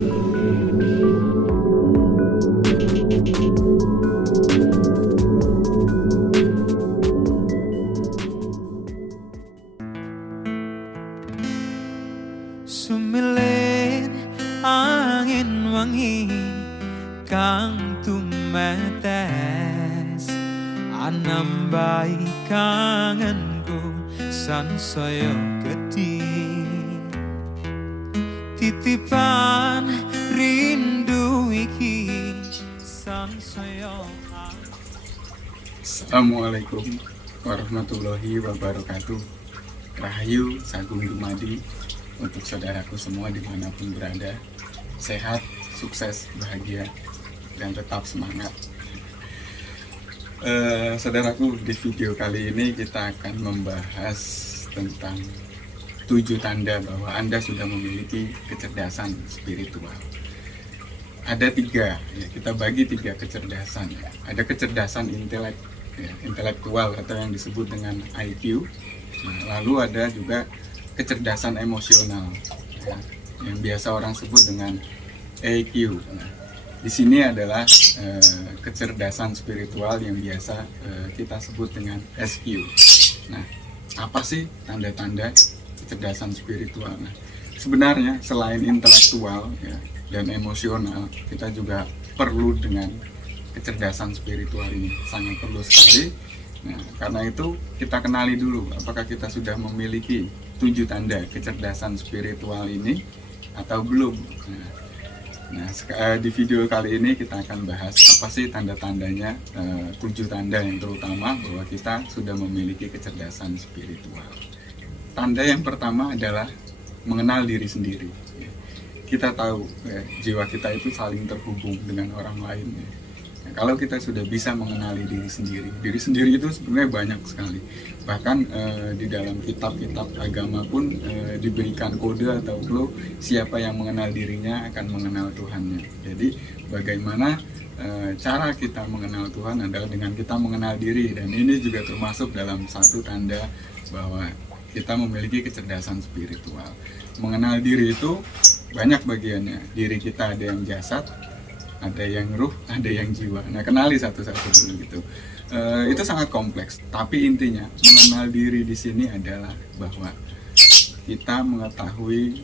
Sumilit angin wangi kang tumetes anambai kangenku sansaya gedhi titipan rindu iki sansaya. Assalamualaikum warahmatullahi wabarakatuh. Rahayu Sagung Dumadi untuk saudaraku semua dimanapun berada. Sehat, sukses, bahagia, dan tetap semangat. Saudaraku, di video kali ini kita akan membahas tentang 7 tanda bahwa Anda sudah memiliki kecerdasan spiritual. Ada 3, ya, kita bagi 3 kecerdasan. Ya. Ada kecerdasan intelektual atau yang disebut dengan IQ. Nah, lalu ada juga kecerdasan emosional, ya, yang biasa orang sebut dengan EQ. Nah, di sini adalah kecerdasan spiritual yang biasa kita sebut dengan SQ. Nah, apa sih tanda-tanda kecerdasan spiritual? Nah, sebenarnya selain intelektual, ya, dan emosional, kita juga perlu dengan kecerdasan spiritual ini, sangat perlu sekali. Nah, karena itu kita kenali dulu apakah kita sudah memiliki 7 tanda kecerdasan spiritual ini atau belum. Nah, di video kali ini kita akan bahas apa sih tanda-tandanya, 7 tanda yang terutama bahwa kita sudah memiliki kecerdasan spiritual. Tanda yang pertama adalah mengenal diri sendiri. Kita tahu, ya, jiwa kita itu saling terhubung dengan orang lain. Ya. Nah, kalau kita sudah bisa mengenali diri sendiri itu sebenarnya banyak sekali. Bahkan di dalam kitab-kitab agama pun diberikan kode atau clue siapa yang mengenal dirinya akan mengenal Tuhannya. Jadi bagaimana cara kita mengenal Tuhan adalah dengan kita mengenal diri, dan ini juga termasuk dalam satu tanda bahwa kita memiliki kecerdasan spiritual. Mengenal diri itu banyak bagiannya. Diri kita ada yang jasad, ada yang ruh, ada yang jiwa. Nah, kenali satu-satu dulu gitu. Itu sangat kompleks. Tapi intinya mengenal diri di sini adalah bahwa kita mengetahui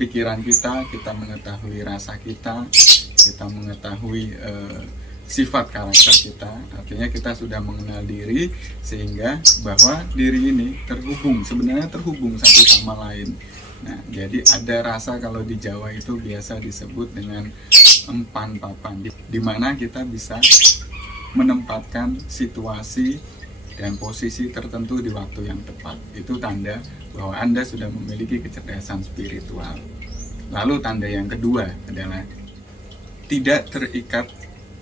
pikiran kita mengetahui rasa kita mengetahui sifat karakter kita. Artinya kita sudah mengenal diri sehingga bahwa diri ini sebenarnya terhubung satu sama lain. Nah, jadi ada rasa, kalau di Jawa itu biasa disebut dengan empan papan, di mana kita bisa menempatkan situasi dan posisi tertentu di waktu yang tepat. Itu tanda bahwa Anda sudah memiliki kecerdasan spiritual. Lalu tanda yang kedua adalah tidak terikat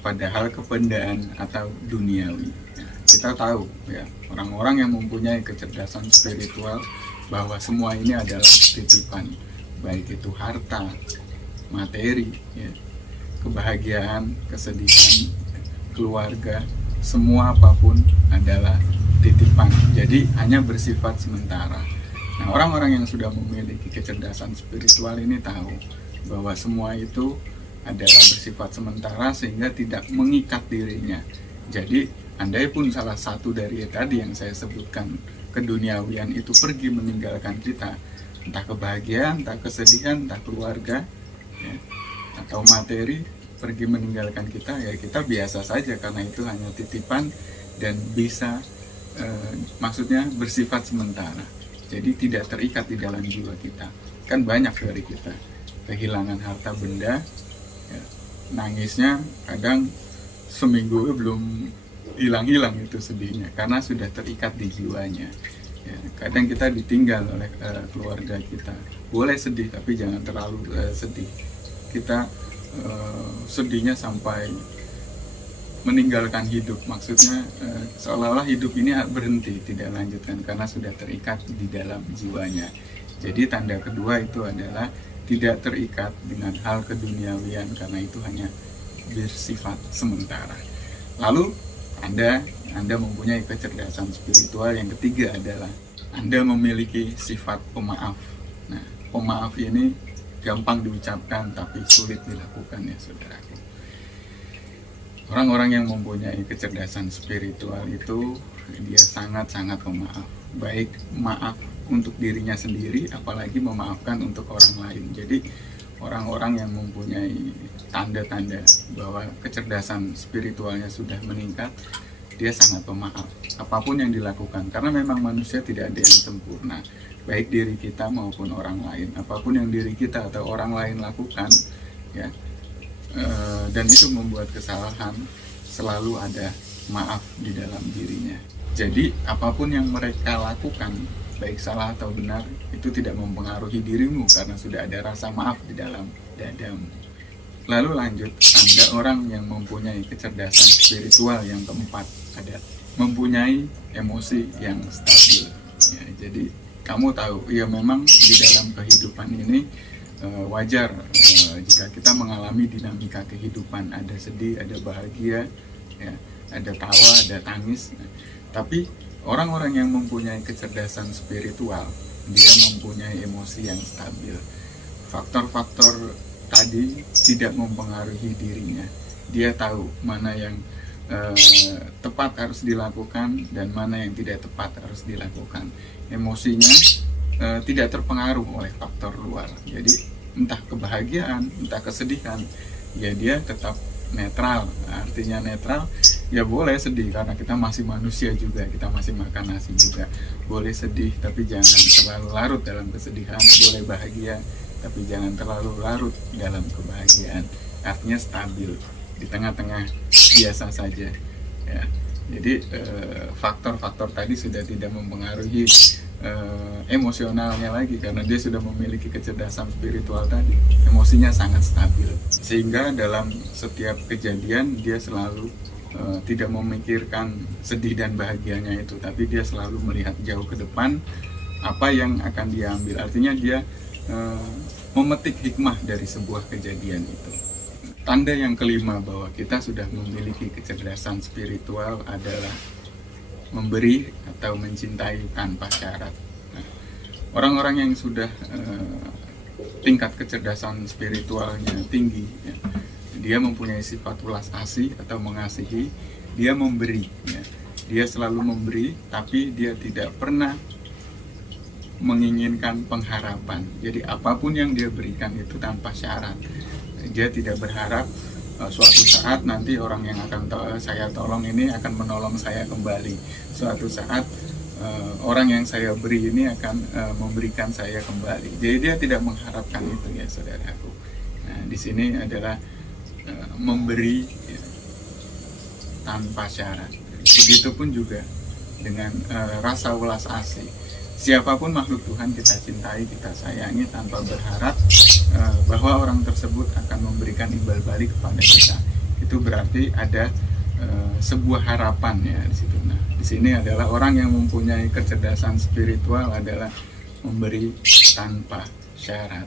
pada hal kebendaan atau duniawi. Nah, kita tahu, ya, orang-orang yang mempunyai kecerdasan spiritual bahwa semua ini adalah titipan, baik itu harta, materi, ya, kebahagiaan, kesedihan, keluarga, semua apapun adalah titipan. Jadi hanya bersifat sementara. Nah, orang-orang yang sudah memiliki kecerdasan spiritual ini tahu bahwa semua itu adalah bersifat sementara sehingga tidak mengikat dirinya. Jadi andai pun salah satu dari tadi yang saya sebutkan, keduniawian itu pergi meninggalkan kita, entah kebahagiaan, entah kesedihan, entah keluarga, ya, atau materi pergi meninggalkan kita, ya kita biasa saja karena itu hanya titipan dan bisa maksudnya bersifat sementara. Jadi tidak terikat di dalam jiwa kita. Kan banyak dari kita kehilangan harta benda, ya, nangisnya kadang seminggu belum hilang-hilang itu sedihnya karena sudah terikat di jiwanya. Ya, kadang kita ditinggal oleh keluarga kita, boleh sedih tapi jangan terlalu sedih. Kita sedihnya sampai meninggalkan hidup, maksudnya seolah-olah hidup ini berhenti, tidak lanjutkan karena sudah terikat di dalam jiwanya. Jadi tanda kedua itu adalah tidak terikat dengan hal keduniawian karena itu hanya bersifat sementara. Lalu Anda mempunyai kecerdasan spiritual yang ketiga adalah Anda memiliki sifat pemaaf. Nah, pemaaf ini gampang diucapkan tapi sulit dilakukan ya saudaraku. Orang-orang yang mempunyai kecerdasan spiritual itu dia sangat-sangat pemaaf, baik maaf untuk dirinya sendiri apalagi memaafkan untuk orang lain. Jadi orang-orang yang mempunyai tanda-tanda bahwa kecerdasan spiritualnya sudah meningkat, dia sangat pemaaf apapun yang dilakukan, karena memang manusia tidak ada yang sempurna, baik diri kita maupun orang lain. Apapun yang diri kita atau orang lain lakukan ya, dan itu membuat kesalahan, selalu ada maaf di dalam dirinya. Jadi apapun yang mereka lakukan, baik salah atau benar, itu tidak mempengaruhi dirimu karena sudah ada rasa maaf di dalam dadamu. Lalu lanjut, tanda orang yang mempunyai kecerdasan spiritual yang keempat ada mempunyai emosi yang stabil ya. Jadi kamu tahu ya, memang di dalam kehidupan ini wajar jika kita mengalami dinamika kehidupan, ada sedih, ada bahagia ya, ada tawa, ada tangis. Tapi orang-orang yang mempunyai kecerdasan spiritual, dia mempunyai emosi yang stabil. Faktor-faktor tadi tidak mempengaruhi dirinya. Dia tahu mana yang tepat harus dilakukan dan mana yang tidak tepat harus dilakukan. Emosinya tidak terpengaruh oleh faktor luar. Jadi entah kebahagiaan, entah kesedihan, ya dia tetap netral. Artinya netral, ya boleh sedih karena kita masih manusia juga, kita masih makan nasi juga. Boleh sedih tapi jangan terlalu larut dalam kesedihan. Boleh bahagia tapi jangan terlalu larut dalam kebahagiaan. Artinya stabil di tengah-tengah, biasa saja ya. Jadi faktor-faktor tadi sudah tidak mempengaruhi emosionalnya lagi, karena dia sudah memiliki kecerdasan spiritual tadi. Emosinya sangat stabil, sehingga dalam setiap kejadian dia selalu tidak memikirkan sedih dan bahagianya itu, tapi dia selalu melihat jauh ke depan apa yang akan dia ambil. Artinya dia memetik hikmah dari sebuah kejadian itu. Tanda yang kelima bahwa kita sudah memiliki kecerdasan spiritual adalah memberi atau mencintai tanpa syarat. Nah, orang-orang yang sudah tingkat kecerdasan spiritualnya tinggi ya, dia mempunyai sifat ulas asih atau mengasihi, dia memberi ya. Dia selalu memberi, tapi dia tidak pernah menginginkan pengharapan. Jadi apapun yang dia berikan itu tanpa syarat. Dia tidak berharap suatu saat nanti orang yang akan saya tolong ini akan menolong saya kembali. Suatu saat orang yang saya beri ini akan memberikan saya kembali. Jadi dia tidak mengharapkan itu ya saudaraku. Nah, di sini adalah memberi ya, tanpa syarat. Begitupun juga dengan rasa ulas asih. Siapapun makhluk Tuhan kita cintai, kita sayangi tanpa berharap bahwa orang tersebut akan memberikan imbal balik kepada kita. Itu berarti ada sebuah harapan ya di situ. Nah, di sini adalah orang yang mempunyai kecerdasan spiritual adalah memberi tanpa syarat.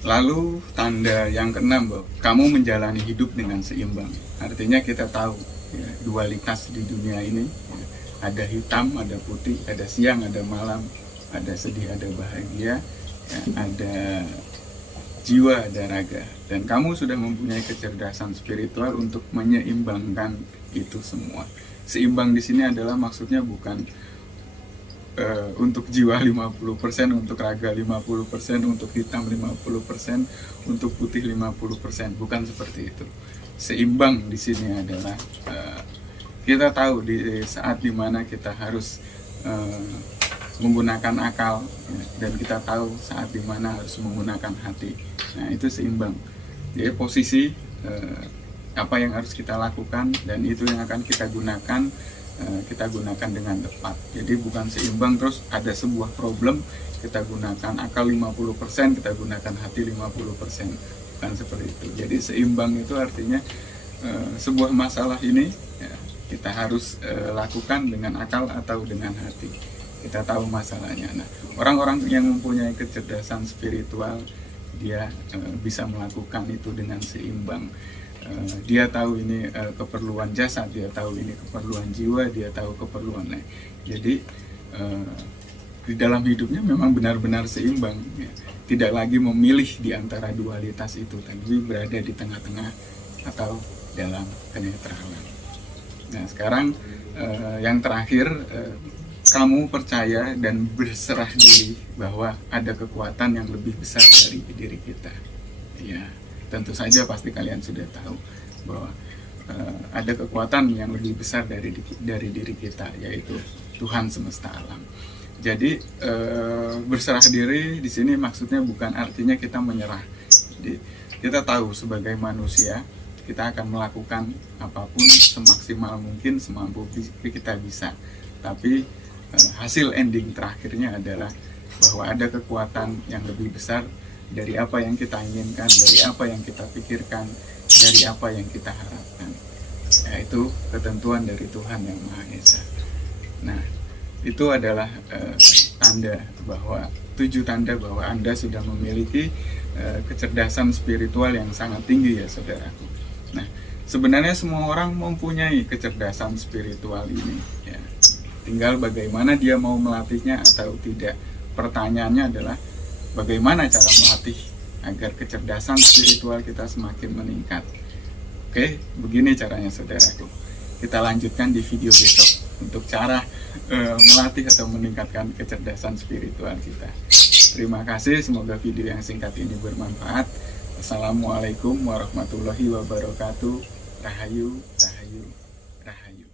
Lalu tanda yang keenam, bahwa kamu menjalani hidup dengan seimbang. Artinya kita tahu ya, dualitas di dunia ini ya, ada hitam, ada putih, ada siang, ada malam, ada sedih, ada bahagia, ya, ada jiwa, ada raga. Dan kamu sudah mempunyai kecerdasan spiritual untuk menyeimbangkan itu semua. Seimbang di sini adalah maksudnya bukan untuk jiwa 50%, untuk raga 50%, untuk hitam 50%, untuk putih 50%. Bukan seperti itu. Seimbang di sini adalah kita tahu di saat dimana kita harus menggunakan akal ya, dan kita tahu saat dimana harus menggunakan hati. Nah itu seimbang. Jadi posisi apa yang harus kita lakukan dan itu yang akan kita gunakan dengan tepat. Jadi bukan seimbang terus ada sebuah problem kita gunakan akal 50%, kita gunakan hati 50%. Bukan seperti itu. Jadi seimbang itu artinya sebuah masalah ini ya, kita harus lakukan dengan akal atau dengan hati. Kita tahu masalahnya. Nah, orang-orang yang mempunyai kecerdasan spiritual, dia bisa melakukan itu dengan seimbang. Dia tahu ini keperluan jasad, dia tahu ini keperluan jiwa, dia tahu keperluan. Jadi di dalam hidupnya memang benar-benar seimbang, ya. Tidak lagi memilih di antara dualitas itu, tapi berada di tengah-tengah atau dalam kenetralan. Nah sekarang yang terakhir, kamu percaya dan berserah diri bahwa ada kekuatan yang lebih besar dari diri kita. Ya, tentu saja pasti kalian sudah tahu bahwa ada kekuatan yang lebih besar dari diri kita, yaitu Tuhan semesta alam. Jadi berserah diri di sini maksudnya bukan artinya kita menyerah. Jadi kita tahu sebagai manusia kita akan melakukan apapun semaksimal mungkin, semampu kita bisa. Tapi hasil ending terakhirnya adalah bahwa ada kekuatan yang lebih besar dari apa yang kita inginkan, dari apa yang kita pikirkan, dari apa yang kita harapkan. Yaitu ketentuan dari Tuhan yang Maha Esa. Nah, itu adalah tanda bahwa 7 tanda bahwa Anda sudah memiliki kecerdasan spiritual yang sangat tinggi, ya saudaraku. Nah, sebenarnya semua orang mempunyai kecerdasan spiritual ini, ya. Tinggal bagaimana dia mau melatihnya atau tidak. Pertanyaannya adalah bagaimana cara melatih agar kecerdasan spiritual kita semakin meningkat. Oke, begini caranya saudaraku. Kita lanjutkan di video besok untuk cara melatih atau meningkatkan kecerdasan spiritual kita. Terima kasih, semoga video yang singkat ini bermanfaat. Assalamualaikum warahmatullahi wabarakatuh. Rahayu, rahayu, rahayu.